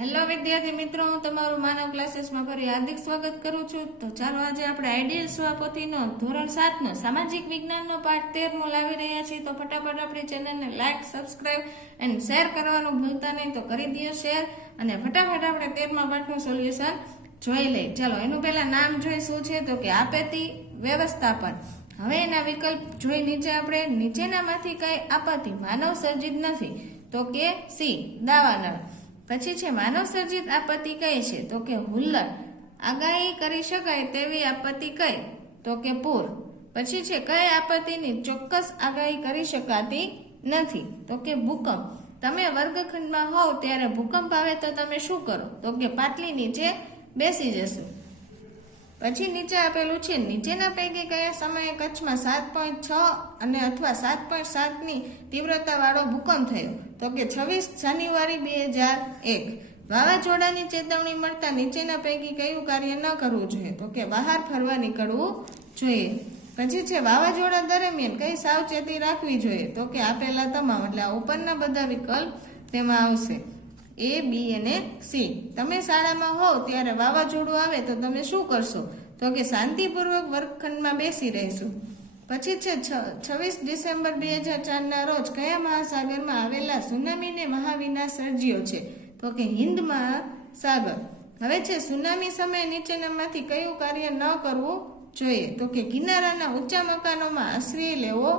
Hello વિદ્યાર્થી મિત્રો, હું તમારું માનવ ક્લાસીસમાં ફરી હાર્દિક સ્વાગત કરું છું. તો ચાલો આજે આપણે આઈડિયલ સ્વાપોથીનો ધોરણ 7નો સામાજિક વિજ્ઞાનનો પાઠ 13 લાવી રહ્યા છીએ. તો ફટાફટ આપણી ચેનલને લાઈક, સબસ્ક્રાઇબ એન્ડ શેર કરવાનું ભૂલતા નહીં. તો કરી દો શેર અને ફટાફટ આપણે 13મા પાઠનું સોલ્યુશન જોઈ લઈએ. ચાલો એનું પહેલા નામ જોઈ શું છે તો કે આપત્તિ વ્યવસ્થાપન. હવે એના વિકલ્પ જોઈ નીચે આપણે નીચેનામાંથી કઈ આપત્તિ માનવ સર્જિત નથી તો કે સી દાવાનળ. પછી છે માનવ સર્જિત આપત્તિ કઈ છે તો કે હુલ્લડ. આગાહી કરી શકાય તેવી આપત્તિ કઈ તો કે પૂર. પછી છે કઈ આપત્તિની ચોક્કસ આગાહી કરી શકાતી નથી તો કે ભૂકંપ. તમે વર્ગખંડમાં હોવ ત્યારે ભૂકંપ આવે તો તમે શું કરો તો કે પાટલી નીચે બેસી જશો. પછી નીચે આપેલું છે નીચેના પૈકી કયા સમયે કચ્છમાં 7.6 અને અથવા 7.7ની તીવ્રતા વાળો ભૂકંપ થયો તો કે 26 જાન્યુઆરી 2001. વાવાઝોડાની ચેતવણી મળતા નીચેના પૈકી કયું કાર્ય ન કરવું જોઈએ તો કે બહાર ફરવા નીકળવું જોઈએ. પછી છે વાવાઝોડા દરમિયાન કઈ સાવચેતી રાખવી જોઈએ તો કે આપેલા તમામ, એટલે આ ઉપરના બધા વિકલ્પ તેમાં આવશે એ, બી અને સી. તમે શાળામાં હોવ ત્યારે વાવાઝોડું આવે તો તમે શું કરશો તો કે શાંતિપૂર્વક વર્ગખંડમાં બેસી રહેશું. પછી છે 26 ડિસેમ્બર 2004ના રોજ કયા મહાસાગરમાં આવેલા સુનામીને મહાવિનાશ સર્જ્યો છે તો કે હિન્દ મહાસાગર. હવે છે સુનામી સમયે નીચેનામાંથી કયું કાર્ય ન કરવું જોઈએ તો કે કિનારાના ઊંચા મકાનોમાં આશ્રય લેવો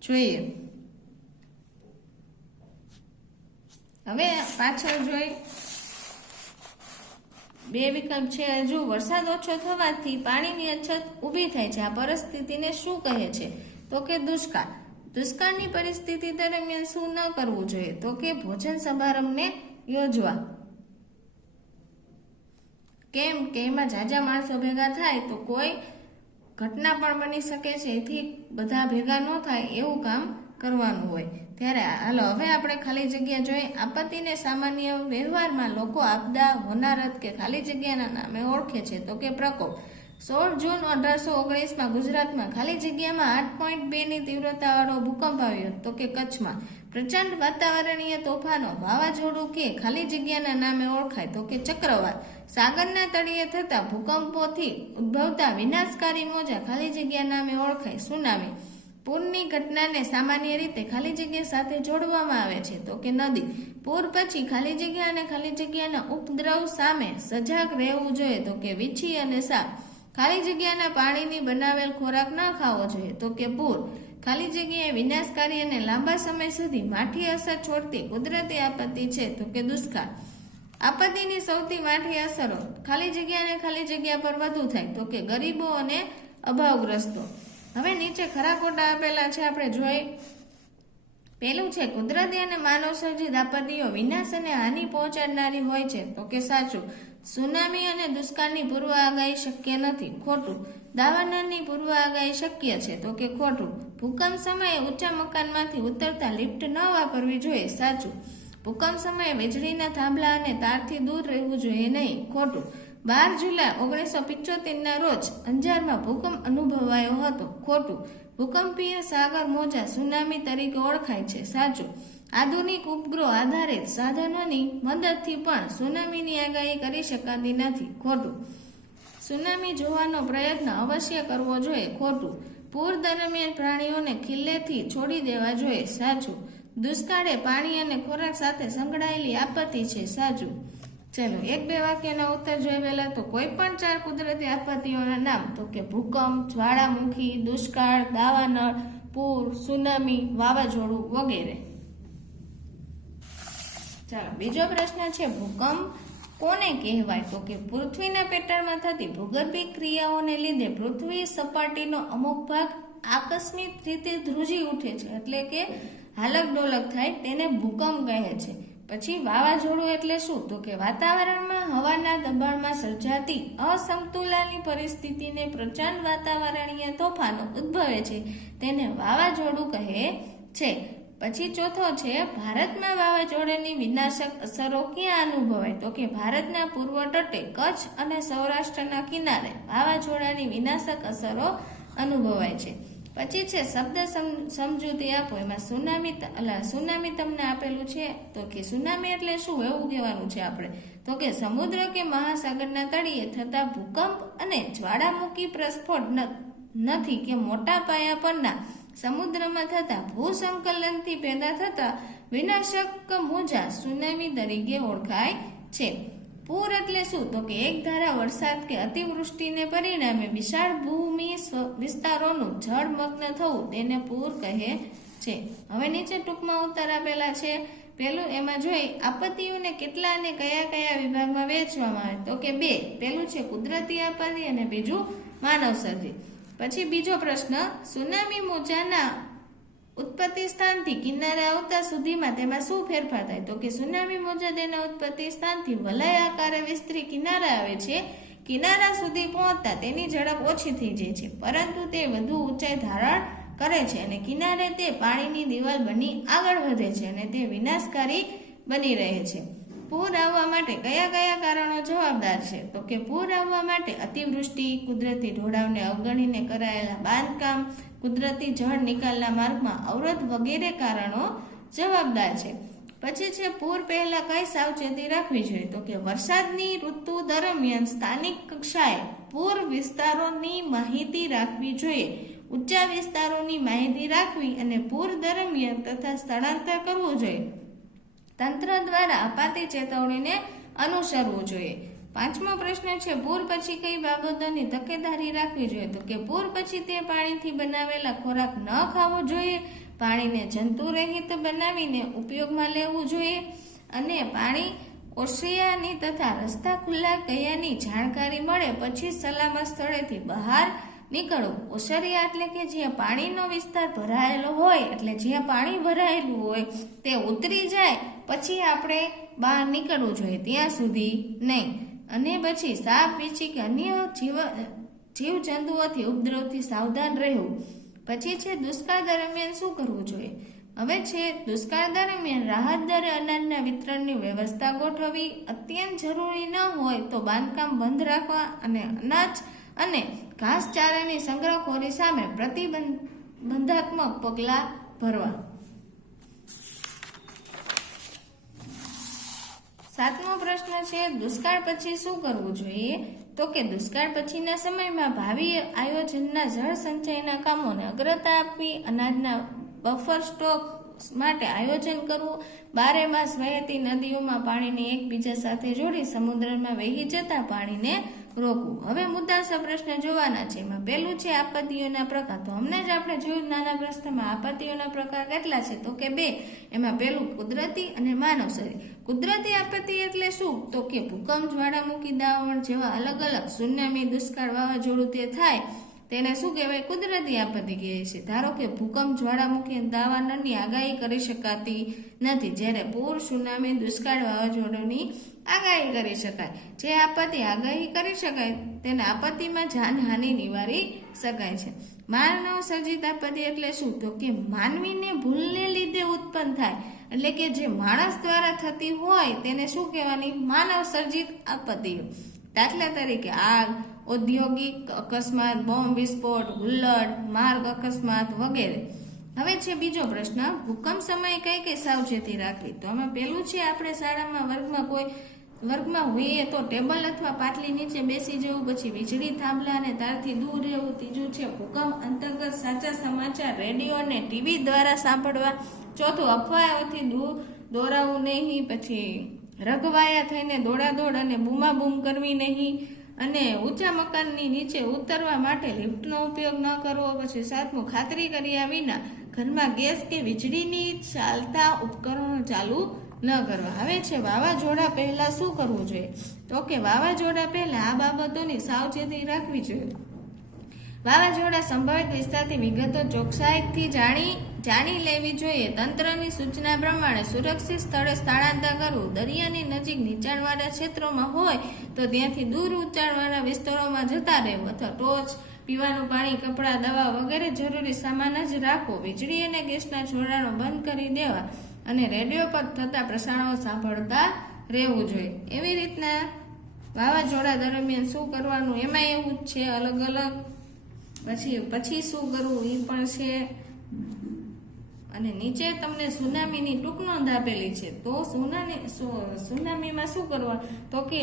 જોઈએ. હવે પાછળ જોઈ બે વિકલ્પ છે હજુ. વરસાદ ઓછો થવાથી પાણીની અછત ઊભી થાય છે. આ પરિસ્થિતિને શું કહે છે તો કે દુષ્કાળ. દુષ્કાળની પરિસ્થિતિ દરમિયાન શું ન કરવું જોઈએ તો કે ભોજન સમારંભને યોજવા. કેમ કે એમાં જાજા માણસો ભેગા થાય તો કોઈ ઘટના પણ બની શકે છે, એથી બધા ભેગા ન થાય એવું કામ કરવાનું હોય. ત્યારે હાલો હવે આપણે ખાલી જગ્યા જોઈએ. આપત્તિને સામાન્ય વ્યવહારમાં લોકો આપદા, હોનારત કે ખાલી જગ્યાના નામે ઓળખે છે તો કે પ્રકોપ. 16 જૂન 1819માં ગુજરાતમાં ખાલી જગ્યામાં 8.2ની તીવ્રતા વાળો ભૂકંપ આવ્યો તો કે કચ્છમાં. પ્રચંડ વાતાવરણીય તોફાનો, વાવાઝોડું કે ખાલી જગ્યાના નામે ઓળખાય તો કે ચક્રવાત. સાગરના તળિયે થતા ભૂકંપોથી ઉદ્ભવતા વિનાશકારી મોજા ખાલી જગ્યા નામે ઓળખાય સુનામી. પૂરની ઘટનાને સામાન્ય રીતે ખાલી જગ્યા સાથે જોડવામાં આવે છે તો કે નદી. પૂર પછી ખાલી જગ્યા અને ખાલી જગ્યાના ઉપદ્રવ સામે સજાગ રહેવું જોઈએ તો કે વીછી અને સાપ. ખાલી જગ્યાના પાણીની બનાવેલ ખોરાક ન ખાવો જોઈએ તો કે પૂર. ખાલી જગ્યાએ વિનાશકારી અને લાંબા સમય સુધી માઠી અસર છોડતી કુદરતી આપત્તિ છે તો કે દુષ્કાળ. આપત્તિની સૌથી માઠી અસરો ખાલી જગ્યા અને ખાલી જગ્યા પર વધુ થાય તો કે ગરીબો અને અભાવગ્રસ્તો. હવે નીચે ખરા ખોટા આપેલા છે, આપણે જોઈ. પેલું છે કુદરતી અને માનવ સર્જિત આપત્તિઓ વિનાશ અને હાનિ પહોંચાડનારી હોય છે તો કે સાચું. સુનામી અને દુષ્કાળની પૂર્વ આગાહી શક્ય નથી, ખોટું. દાવાનળની પૂર્વ આગાહી શક્ય છે તો કે ખોટું. ભૂકંપ સમયે ઊંચા મકાનમાંથી ઉતરતા લિફ્ટ ન વાપરવી જોઈએ, સાચું. ભૂકંપ સમયે વીજળીના થાંભલા અને તારથી દૂર રહેવું જોઈએ નહીં, ખોટું. 12 જુલાઈ 1975ના રોજ અંજારમાં ભૂકંપ અનુભવાયો હતો, ખોટું. ભૂકંપીય સાગર મોજા સુનામી તરીકે ઓળખાય છે, સાચું. આધુનિક ઉપગ્રહ આધારિત સાધનોની મદદથી પણ સુનામીની આગાહી કરી શકાતી નથી, ખોટું. સુનામી જોવાનો પ્રયત્ન અવશ્ય કરવો જોઈએ, ખોટું. પૂર દરમિયાન પ્રાણીઓને ખિલ્લેથી છોડી દેવા જોઈએ, સાચું. દુષ્કાળ એ પાણી અને ખોરાક સાથે સંકળાયેલી આપત્તિ છે, સાચું. ચલો 1-2 વાક્યના ઉત્તર જોઈ પહેલા. તો કોઈ પણ 4 કુદરતી આપત્તિઓના નામ તો કે ભૂકંપ, જ્વાળામુખી, દુષ્કાળ, દાવાનળ, પૂર, સુનામી, વાવાઝોડું વગેરે. ચાલો બીજો પ્રશ્ન છે ભૂકંપ કોને કહેવાય તો કે પૃથ્વીના પેટાળમાં થતી ભૂગર્ભિક ક્રિયાઓને લીધે પૃથ્વી સપાટીનો અમુક ભાગ આકસ્મિક રીતે ધ્રુજી ઉઠે છે, એટલે કે હાલક ડોલક થાય, તેને ભૂકંપ કહે છે. પછી વાવાઝોડું એટલે શું તો કે વાતાવરણમાં હવાના દબાણમાં સર્જાતી અસમતુલાની પરિસ્થિતિને પ્રચંડ વાતાવરણીય તોફાનો ઉદ્ભવે છે તેને વાવાઝોડું કહે છે. પછી ચોથો છે ભારતમાં વાવાઝોડાની વિનાશક અસરો ક્યાં અનુભવાય તો કે ભારતના પૂર્વ તટે કચ્છ અને સૌરાષ્ટ્રના કિનારે વાવાઝોડાની વિનાશક અસરો અનુભવાય છે. પછી છે શબ્દ સમજૂતી આપો. એમાં સુનામી તમને આપેલું છે તો કે સુનામી એટલે શું એવું કહેવાનું છે આપણે તો કે સમુદ્ર કે મહાસાગરના તળિયે થતા ભૂકંપ અને જ્વાળામુખી પ્રસ્ફોટ નથી કે મોટા પાયા પરના સમુદ્રમાં થતા ભૂસંકલનથી પેદા થતા વિનાશક મોજા સુનામી તરીકે ઓળખાય છે. પૂર એટલે શું તો કે એક ધારા વરસાદ કે અતિવૃષ્ટિને પરિણામે વિશાળ ભૂમિ વિસ્તારોનું જળમગ્ન થવું તેને પૂર કહે છે. હવે નીચે ટૂંકમાં ઉત્તર આપેલા છે. પેલું એમાં જોઈ આપત્તિઓને કેટલા અને કયા કયા વિભાગમાં વહેંચવામાં આવે તો કે 2. પેલું છે કુદરતી આપત્તિ અને બીજું માનવ સર્જિત. પછી બીજો પ્રશ્ન સુનામી મોજાના ઉત્પત્તિ સ્થાનથી કિનારે આવતા સુધીમાં તેમાં શું ફેરફાર થાય તો કે સુનામી મોજા તેના ઉત્પત્તિ સ્થાનથી વલય આકારે વિસ્તરી કિનારે આવે છે. કિનારા સુધી પહોંચતા તેની ઝડપ ઓછી થઈ જાય છે પરંતુ તે વધુ ઊંચાઈ ધારણ કરે છે અને કિનારે તે પાણીની દિવાલ બની આગળ વધે છે અને તે વિનાશકારી બની રહે છે. પૂર આવવા માટે કયા કયા કારણો જવાબદાર છે તો કે પૂર આવવા માટે અતિવૃષ્ટિ, કુદરતી ઢોળાવને અવગણીને કરાયેલા બાંધકામ, કુદરતી જળ નિકાલના માર્ગમાં અવરોધ વગેરે કારણો જવાબદાર છે. પછી છે પૂર પહેલા કઈ સાવચેતી રાખવી જોઈએ તો કે વરસાદની ઋતુ દરમિયાન સ્થાનિક કક્ષાએ પૂર વિસ્તારોની માહિતી રાખવી જોઈએ. ઊંચા વિસ્તારોની માહિતી રાખવી અને પૂર દરમિયાન તથા સ્થળાંતર કરવું જોઈએ. તંત્ર દ્વારા અપાતી ચેતવણીને અનુસરવું જોઈએ. 5મો પ્રશ્ન છે પૂર પછી કઈ બાબતોની તકેદારી રાખવી જોઈએ તો કે પૂર પછી તે પાણીથી બનાવેલા ખોરાક ન ખાવો જોઈએ, પાણીને જંતુ રહિત બનાવીને ઉપયોગમાં લેવું જોઈએ અને પાણી ઓસરિયાની તથા રસ્તા ખુલ્લા ગયાની જાણકારી મળે પછી સલામત સ્થળેથી બહાર નીકળવું. ઓસરિયા એટલે કે જ્યાં પાણીનો વિસ્તાર ભરાયેલો હોય એટલે જ્યાં પાણી ભરાયેલું હોય તે ઉતરી જાય પછી આપણે બહાર નીકળવું જોઈએ, ત્યાં સુધી નહીં. અને પછી સાપ, વીંછી કે અન્ય જીવજંતુઓથી ઉપદ્રવથી સાવધાન રહેવું. પછી છે દુષ્કાળ દરમિયાન શું કરવું જોઈએ. હવે છે દુષ્કાળ દરમિયાન રાહત દરે અનાજના વિતરણની વ્યવસ્થા ગોઠવવી. અત્યંત જરૂરી ન હોય તો બાંધકામ બંધ રાખવા અને અનાજ અને ઘાસચારાની સંગ્રહખોરી સામે પ્રતિબંધાત્મક પગલાં ભરવા. 7મો પ્રશ્ન છે દુષ્કાળ પછી શું કરવું જોઈએ તો કે દુષ્કાળ પછીના સમયમાં ભાવિ આયોજનના જળ સંચયના કામોને અગ્રતા આપવી, અનાજના બફર સ્ટોક માટે આયોજન કરવું, 12 માસ વહેતી નદીઓમાં પાણીને એકબીજા સાથે જોડી સમુદ્રમાં વહી જતા પાણીને રોકવું. હવે મુદ્દાસર પ્રશ્ન જોવાના છે. એમાં પહેલું છે આપત્તિઓના પ્રકાર. તો હમણાં જ આપણે જોયું નાના પ્રશ્નમાં આપત્તિઓના પ્રકાર કેટલા છે તો કે 2. એમાં પહેલું કુદરતી અને માનવ સર્જિત. કુદરતી આપત્તિ એટલે શું તો કે ભૂકંપ, જ્વાળામુખી, દાવાનળ જેવા અલગ અલગ સુનામી, દુષ્કાળ, વાવાઝોડું તે થાય તેને શું કહેવાય કુદરતી આપત્તિ કહે છે. ધારો કે ભૂકંપ, જ્વાળામુખી અને દાવાનળની આગાહી કરી શકાતી નથી જ્યારે પૂર, સુનામી, દુષ્કાળ, વાવાઝોડાની આગાહી કરી શકાય. જે આપત્તિ આગાહી કરી શકાય તેને આપત્તિમાં જાનહાનિ નિવારી શકાય છે. માનવ સર્જિત આપત્તિ એટલે શું તો કે માનવીને ભૂલને લીધે ઉત્પન્ન થાય એટલે કે જે માણસ દ્વારા થતી હોય તેને શું કહેવાની માનવ સર્જિત આપત્તિઓ. દાખલા તરીકે આગ, ઔદ્યોગિક અકસ્માત, બોમ્બ વિસ્ફોટ, હુલ્લડ, માર્ગ અકસ્માત વગેરે. હવે છે બીજો પ્રશ્ન ભૂકંપ સમયે કઈ કઈ સાવચેતી રાખવી. તો આમાં પેલું છે આપણે શાળામાં વર્ગમાં હોઈએ તો ટેબલ અથવા પાટલી નીચે બેસી જવું. પછી વીજળી થાંભલા અને તારથી દૂર રહેવું. ત્રીજું છે ભૂકંપ અંતર્ગત સાચા સમાચાર રેડિયો અને ટીવી દ્વારા સાંભળવા. ચોથું અફવાઓથી દોરાવું નહીં. પછી રઘવાયા થઈને દોડાદોડ અને બૂમાબૂમ કરવી નહીં અને ઊંચા મકાનની નીચે ઉતરવા માટે લિફ્ટનો ઉપયોગ ન કરવો. પછી 7મું ખાતરી કર્યા વિના ઘરમાં ગેસ કે વીજળીની ચાલતા ઉપકરણો ચાલુ ન કરવા. હવે છે વાવાઝોડા પહેલા શું કરવું જોઈએ તો કે વાવાઝોડા પહેલા આ બાબતોની સાવચેતી રાખવી જોઈએ. વાવાઝોડા સંભવિત વિસ્તારથી વિગતો ચોકસાઈથી જાણી લેવી જોઈએ. તંત્રની સૂચના પ્રમાણે સુરક્ષિત સ્થળે સ્થળાંતર કરવું. દરિયાની નજીક નીચાણવાળા ક્ષેત્રોમાં હોય તો ત્યાંથી દૂર ઊંચાણવાળા વિસ્તારોમાં જતા રહેવું અથવા ટોર્ચ, પીવાનું પાણી, કપડાં, દવા વગેરે જરૂરી સામાન જ રાખવો. વીજળી અને ગેસના જોડાણો બંધ કરી દેવા અને રેડિયો પર થતા પ્રસારણો સાંભળતા રહેવું જોઈએ. એવી રીતના વાવાઝોડા દરમિયાન શું કરવાનું એમાં એવું જ છે અલગ અલગ પછી શું કરવું એ પણ છે. અને નીચે તમને સુનામીની ટૂંક નોંધ આપેલી છે. તો સુનામીમાં શું કરવા, તો કે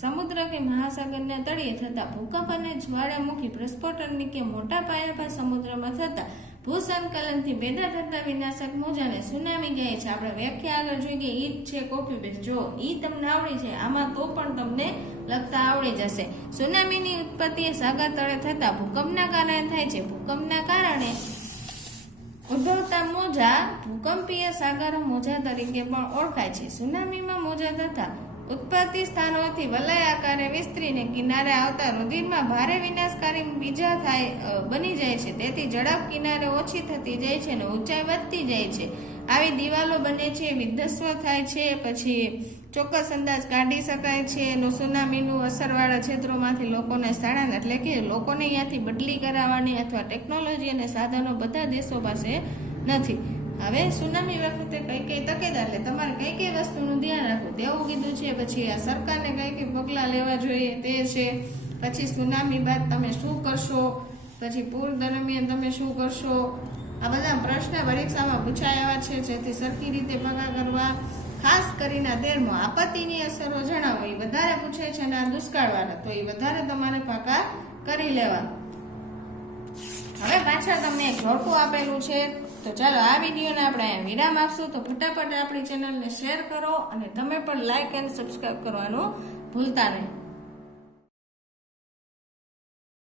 સમુદ્ર કે મહાસાગરના તળિયે થતા ભૂકંપ અને જ્વાળામુખી પ્રસ્ફોટનની કે મોટા પાયા પર સમુદ્રમાં થતા ભૂસંકલનથી પેદા થતા વિનાશક મોજાને સુનામી કહે છે. આપણે વ્યાખ્યા આગળ જોઈ ગયા, ઈ જ છે કોપી પેસ્ટ. જો ઈ તમને આવડી છે આમાં તો પણ તમને લખતા આવડી જશે. સુનામીની ઉત્પત્તિ એ સાગર તળે થતા ભૂકંપના કારણે થાય છે. ભૂકંપના કારણે ઉદ્ભવતા મોજા ભૂકંપીય સાગર મોજા તરીકે પણ ઓળખાય છે. સુનામીમાં મોજા તથા ઉત્પત્તિ સ્થાનોથી વલય આકારે વિસ્તરીને કિનારે આવતા રુધિરમાં ભારે વિનાશકારી બીજા બની જાય છે. તેથી ઝડપ કિનારે ઓછી થતી જાય છે અને ઊંચાઈ વધતી જાય છે. આવી દિવાલો બને છે, વિધ્વંસ થાય છે. પછી ચોક્કસ અંદાજ કાઢી શકાય છે એનો સુનામીનું અસરવાળા ક્ષેત્રોમાંથી લોકોને સ્થળાંતર, એટલે કે લોકોને અહીંયાથી બદલી કરાવવાની અથવા ટેકનોલોજી અને સાધનો બધા દેશો પાસે નથી. હવે સુનામી વખતે કઈ કઈ તકેદાર, એટલે તમારે કઈ કઈ વસ્તુનું ધ્યાન રાખવું તેવું કીધું છે. પછી આ સરકારને કઈ કઈ પગલાં લેવા જોઈએ તે છે. પછી સુનામી બાદ તમે શું કરશો, પછી પૂર દરમિયાન તમે શું કરશો, આ બધા પ્રશ્ન પરીક્ષામાં પૂછાયા છે. જેથી સરખી રીતે પગલાં કરવા. ખાસ કરીને 13મો આપત્તિની અસરો જણાવો, એ વધારે પૂછે છે. અને આ દુષ્કાળવાળા તો એ વધારે તમારે પાકા કરી લેવા. હવે પાછળ તમને એક જોડકું આપેલું છે. તો ચાલો આ વિડીયોને આપણે અહીંયા વિરામ આપશું. તો ફટાફટ આપણી ચેનલને શેર કરો અને તમે પણ લાઈક અને સબસ્ક્રાઈબ કરવાનું ભૂલતા નહીં.